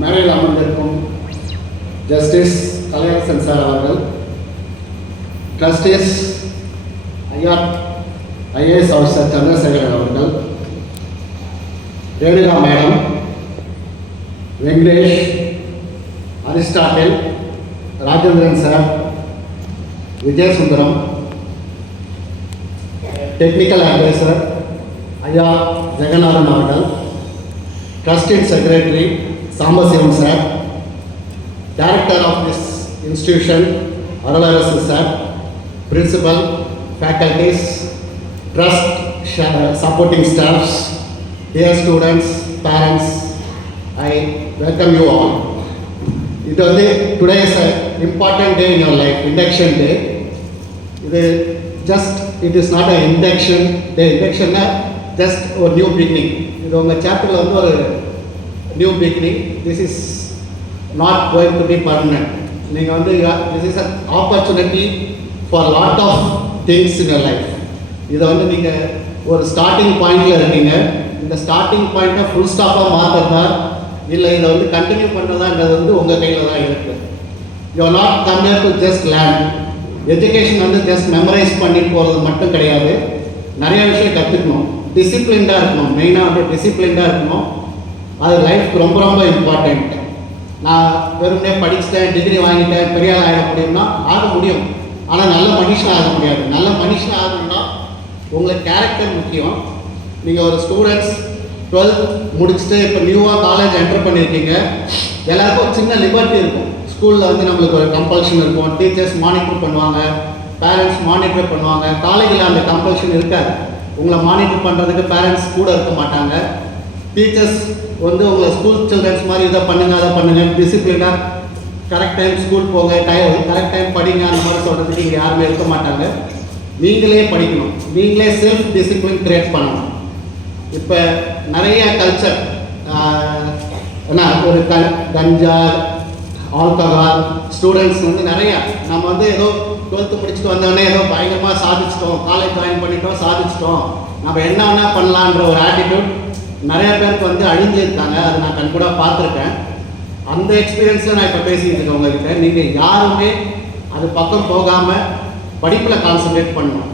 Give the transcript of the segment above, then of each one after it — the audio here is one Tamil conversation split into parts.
மேடையில் அமர்ந்திருக்கும் ஜஸ்டிஸ் கலையரசன் சார் அவர்கள், ட்ரஸ்டீஸ் ஐஏஎஸ் ஆஃபீஸர் சந்திரசேகரன் அவர்கள், Renuka madam, Venkatesh, Aristotle, Rajendran sir, Vijayasundaram, technical adviser ஐயா ஜெகநாதன் அவர்கள், ட்ரஸ்டின் secretary Sambasivam sir, director of this institution Arularasu sir, principal, faculties, trust supporting staffs, dear students, parents, I welcome you all. இது வந்து today is an important day in your life, induction day. இது just it is not an induction day. Induction just ஒரு new beginning. இது உங்கள் சாப்டரில் வந்து ஒரு new beginning. This is not going to be permanent. நீங்கள் வந்து this is an opportunity for lot of things in your life. இதை வந்து நீங்கள் ஒரு ஸ்டார்டிங் பாயிண்டில் இருக்கீங்க. இந்த ஸ்டார்டிங் பாயிண்ட்டை ஃபுல் ஸ்டாப்பாக மாற்றுறதா இல்லை இதை வந்து கண்டினியூ பண்ணுறதான்றது வந்து உங்கள் கையில் தான் இருக்குது. You are not come here to just learn. Education வந்து ஜஸ்ட் மெமரைஸ் பண்ணி போகிறது மட்டும் கிடையாது. நிறைய விஷயம் கற்றுக்கணும், டிசிப்ளின்டாக இருக்கணும். மெயினாக வந்து டிசிப்ளின்டாக இருக்கணும். அது லைஃப்க்கு ரொம்ப ரொம்ப இம்பார்ட்டண்ட். நான் வெறுமனே படிச்சுட்டேன், டிகிரி வாங்கிட்டேன், பெரிய ஆள் ஆகிட முடியும்னா ஆக முடியும். ஆனால் நல்ல மனுஷனாக ஆக முடியாது. நல்ல மனுஷனாக ஆகணும்னா உங்களுக்கு கேரக்டர் முக்கியம். நீங்கள் ஒரு ஸ்டூடெண்ட்ஸ் 12th முடிச்சுட்டு இப்போ நியூவாக காலேஜ் என்டர் பண்ணியிருக்கீங்க. எல்லாருக்கும் ஒரு சின்ன லிபர்ட்டி இருக்கும். ஸ்கூலில் வந்து நம்மளுக்கு ஒரு கம்பல்ஷன் இருக்கும். டீச்சர்ஸ் மானிட்டர் பண்ணுவாங்க, பேரண்ட்ஸ் மானிட்டர் பண்ணுவாங்க. காலேஜில் அந்த கம்பல்ஷன் இருக்காது. உங்களை மானிட்டர் பண்ணுறதுக்கு பேரண்ட்ஸ் கூட இருக்க மாட்டாங்க. டீச்சர்ஸ் வந்து உங்களை ஸ்கூல் சில்ட்ரன்ஸ் மாதிரி இதை பண்ணுங்கள் அதை பண்ணுங்கள், டிசிப்ளினாக கரெக்ட் டைம் ஸ்கூல் போங்க, கரெக்ட் டைம் படிங்க, அந்த மாதிரி சொல்கிறதுக்கு இங்கே யாருமே இருக்க மாட்டாங்க. நீங்களே படிக்கணும், நீங்களே செல்ஃப் டிசிப்ளின் கிரியேட் பண்ணணும். இப்போ நிறைய கல்ச்சர் என்ன ஒரு கஞ்சா, ஆல்கஹால், ஸ்டூடெண்ட்ஸ் வந்து நிறையா நம்ம வந்து ஏதோ 12th முடிச்சுட்டு வந்தோடனே ஏதோ பயங்கரமாக சாதிச்சிட்டோம், காலேஜ் ஜாயின் பண்ணிட்டோம், சாதிச்சிட்டோம், நம்ம என்ன வேணால் பண்ணலான்ற ஒரு ஆட்டிடியூட் நிறைய பேருக்கு வந்து அழிஞ்சிருக்காங்க. அது நான் கண்கூட பார்த்துருக்கேன். அந்த எக்ஸ்பீரியன்ஸில் நான் இப்போ பேசிக்கிட்டு இருக்கேன் உங்கள்கிட்ட. நீங்கள் யாருமே அது பக்கம் போகாமல் படிப்பில் கான்சன்ட்ரேட் பண்ணணும்.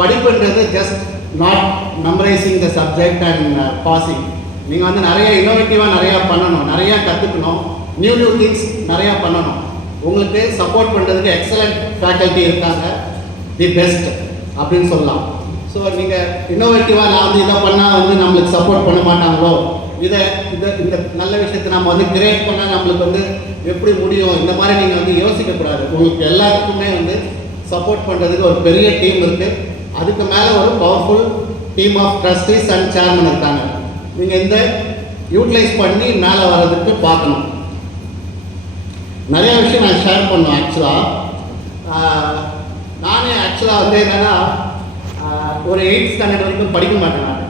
படிப்புன்றது just not memorising the subject and passing. நீங்கள் வந்து நிறைய இன்னோவேட்டிவாக நிறையா பண்ணணும், நிறையா கற்றுக்கணும், நியூ திங்ஸ் நிறையா பண்ணணும். உங்களுக்கு சப்போர்ட் பண்ணுறதுக்கு எக்ஸலண்ட் ஃபேக்கல்ட்டி இருக்காங்க, தி பெஸ்ட் அப்படின்னு சொல்லலாம். ஸோ நீங்கள் இன்னோவேட்டிவாக நான் வந்து இதை பண்ணால் வந்து நம்மளுக்கு சப்போர்ட் பண்ண மாட்டாங்களோ, இந்த நல்ல விஷயத்தை நம்ம வந்து கிரியேட் பண்ணால் நம்மளுக்கு வந்து எப்படி முடியும், இந்த மாதிரி நீங்கள் வந்து யோசிக்கக்கூடாது. உங்களுக்கு எல்லாத்துக்குமே வந்து சப்போர்ட் பண்ணுறதுக்கு ஒரு பெரிய டீம் இருக்குது. அதுக்கு மேலே ஒரு powerful team of trustees and chairman இருக்காங்க. நீங்கள் இந்த யூட்டிலைஸ் பண்ணி மேலே வர்றதுக்கு பார்க்கணும். நிறைய விஷயம் நான் ஷேர் பண்ணோம். நானே ஆக்சுவலாக வந்து என்னென்னா ஒரு 8th ஸ்டாண்டர்ட் வரைக்கும் படிக்க மாட்டேன். நான்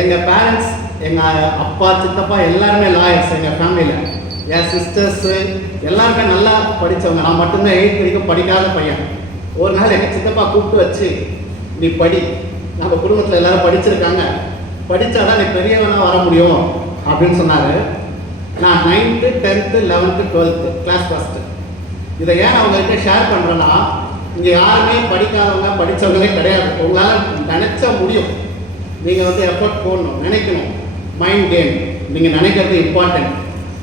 எங்கள் பேரண்ட்ஸ், எங்கள் அப்பா, சித்தப்பா எல்லாருமே லாயர்ஸ். எங்கள் ஃபேமிலியில் என் சிஸ்டர்ஸு எல்லாருமே நல்லா படித்தவங்க. நான் மட்டும்தான் 8th வரைக்கும் படிக்காத பையன். ஒரு நாள் எங்கள் சித்தப்பா கூப்பிட்டு வச்சு, நீ படி, நம்ம குடும்பத்தில் எல்லோரும் படிச்சிருக்காங்க, படித்தாதான் நீ பெரியவனாக வர முடியும் அப்படின்னு சொன்னார். நான் 9th, 10th, 11th, 12th class first. இதை ஏன் அவங்ககிட்ட ஷேர் பண்ணுறேன்னா, இங்கே யாருமே படிக்காதவங்க படித்தவங்களே கிடையாது. உங்களால் நினச்சா முடியும். நீங்கள் வந்து எஃபர்ட் போடணும், நினைக்கணும். மைண்ட் கேம், நீங்கள் நினைக்கிறது இம்பார்ட்டன்ட்.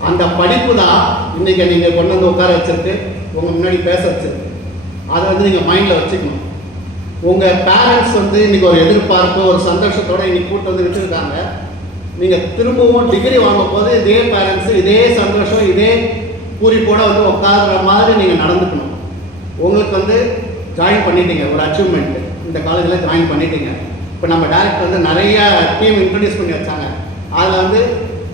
அந்த படிப்பு தான் இன்றைக்கி நீங்கள் கொண்டு வந்து உட்கார வச்சுருக்கு, உங்கள் முன்னாடி பேச வச்சுருக்கு. அதை வந்து நீங்கள் மைண்டில் வச்சுக்கணும். உங்கள் பேரண்ட்ஸ் வந்து இன்றைக்கி ஒரு எதிர்பார்ப்பு, ஒரு சந்தோஷத்தோடு இன்றைக்கி கூட்டு வந்து விட்டுருக்காங்க. நீங்கள் திரும்பவும் டிகிரி வாங்கும் போது இதே பேரண்ட்ஸு, இதே சந்தோஷம், இதே பூரிப்போடு வந்து உட்கார்ற மாதிரி நீங்கள் நடந்துக்கணும். உங்களுக்கு வந்து ஜாயின் பண்ணிட்டீங்க, ஒரு அச்சீவ்மெண்ட்டு இந்த காலேஜில் ஜாயின் பண்ணிட்டீங்க. இப்போ நம்ம டேரக்டர் வந்து நிறைய டீம் இன்ட்ரடியூஸ் பண்ணி வச்சாங்க. அதில் வந்து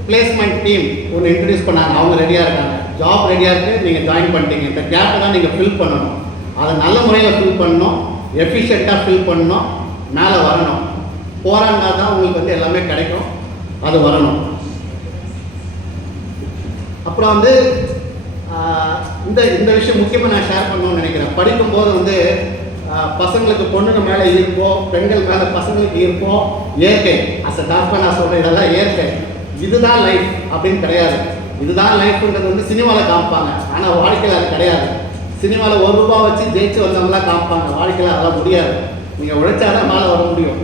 பிளேஸ்மெண்ட் டீம் ஒன்று இன்ட்ரடியூஸ் பண்ணாங்க. அவங்க ரெடியாக இருக்காங்க, ஜாப் ரெடியாக இருக்குது, நீங்கள் ஜாயின் பண்ணிட்டீங்க. இந்த கேப்பை தான் நீங்கள் ஃபில் பண்ணணும். அதை நல்ல முறையில் ஃபில் பண்ணணும், எஃபிஷியண்ட்டாக ஃபில் பண்ணணும், மேலே வரணும். போராடினா தான் உங்களுக்கு வந்து எல்லாமே கிடைக்கும். அது வரணும். அப்புறம் வந்து இந்த விஷயம் முக்கியமாக நான் ஷேர் பண்ணணும்னு நினைக்கிறேன். படிக்கும்போது வந்து பசங்களுக்கு பொண்ணுங்க மேலே ஈர்ப்போம், பெண்கள் மேலே பசங்களுக்கு ஈர்ப்போம். இயற்கை, அஸ் அ டாக்டர் நான் சொல்கிறேன், இதெல்லாம் இயற்கை. இதுதான் லைஃப் அப்படின்னு கிடையாது. இதுதான் லைஃப்ன்றது வந்து சினிமாவில் காமிப்பாங்க, ஆனால் வாழ்க்கையில் அது கிடையாது. சினிமாவில் ₹1 வச்சு ஜெயிச்சு வந்தவங்களாம் காமிப்பாங்க, வாழ்க்கையில் அதெல்லாம் முடியாது. நீங்கள் உழைச்சாதான் மேலே வர முடியும்.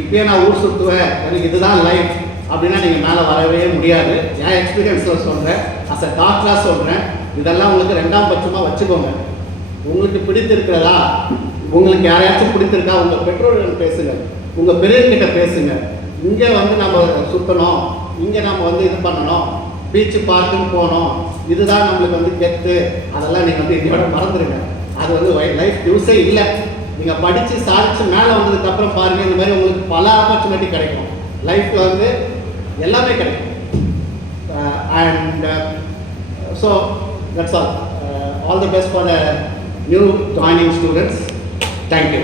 இப்பயே நான் ஊர் சுற்றுவேன், எனக்கு இதுதான் லைஃப் அப்படின்னா நீங்கள் மேலே வரவே முடியாது. என் எக்ஸ்பீரியன்ஸில் சொல்கிறேன், அஸ் அ டாக்டராக சொல்கிறேன். இதெல்லாம் உங்களுக்கு 2ஆம் பட்சமாக வச்சுக்கோங்க. உங்களுக்கு பிடித்திருக்கிறதா, உங்களுக்கு யாரையாச்சும் பிடித்திருக்கா, உங்கள் பெற்றோர்கள் பேசுங்க, உங்கள் பெரியர்கிட்ட பேசுங்க. இங்கே வந்து நம்ம சுற்றணும், இங்கே நம்ம வந்து இது பண்ணணும், பீச்சு பார்க்குன்னு போனோம், இதுதான் நம்மளுக்கு வந்து கெத்து, அதெல்லாம் நீங்கள் வந்து இதோட மறந்துடுங்க. அது வந்து லைஃப் யூஸே இல்லை. நீங்கள் படித்து சாதிச்சு மேலே வந்ததுக்கப்புறம் பாருங்கள், இந்த மாதிரி உங்களுக்கு பல ஆப்பர்ச்சுனிட்டி கிடைக்கும். லைஃப்பில் வந்து எல்லாமே கிடைக்கும். And so that's all. All the best for the new joining students. Thank you.